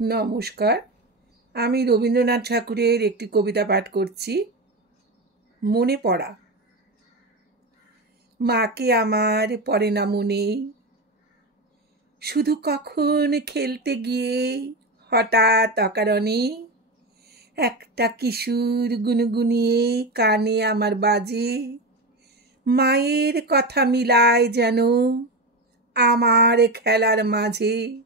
নমস্কার, আমি রবীন্দ্রনাথ ঠাকুরের একটি কবিতা পাঠ করছি। মনে পড়া। মাকে আমার পড়ে না মনে, শুধু কখন খেলতে গিয়ে হঠাৎ অকারণে একটা কিশোর গুনগুনিয়ে কানে আমার বাজে। মায়ের কথা মিলায় যেন আমার খেলার মাঝে।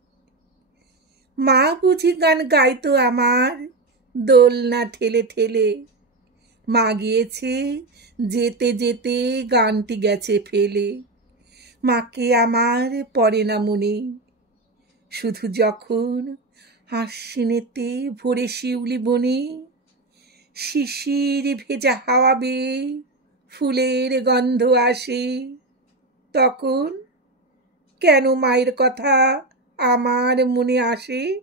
মা বুঝি গান গাইতো আমার দোলনা ঠেলে ঠেলে। মা গিয়েছে যেতে যেতে গানটি গেছে ফেলে। মাকে আমার পড়ে না মনে, শুধু যখন আশ্বিনেতে ভোরে শিউলি বনে শিশির ভেজা হাওয়া বেয়ে ফুলের গন্ধ আসে, তখন কেন মায়ের কথা আমার মনে আসে।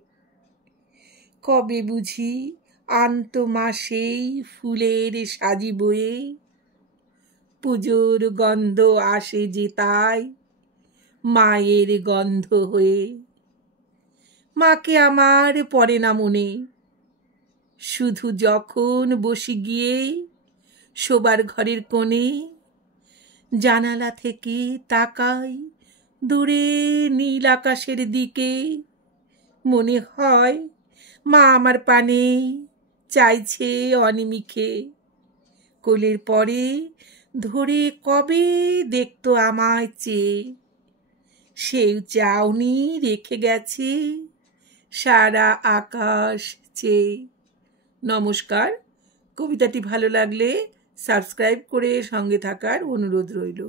কবে বুঝি আন্ত মাসেই ফুলের সাজি বয়ে পুজোর গন্ধ আসে যে তাই মায়ের গন্ধ হয়ে। মাকে আমার পড়ে না মনে, শুধু যখন বসি গিয়ে শোবার ঘরের কোণে জানালা থেকে তাকাই দূরে নীল আকাশের দিকে। মনে হয় মা আমার পানে চাইছে অনিমিষে। কোলের পরে ধরে কবে দেখতো আমায় চেয়ে, সেই চাউনি রেখে গেছে সারা আকাশ চেয়ে। নমস্কার, কবিতাটি ভালো লাগলে সাবস্ক্রাইব করে সঙ্গে থাকার অনুরোধ রইল।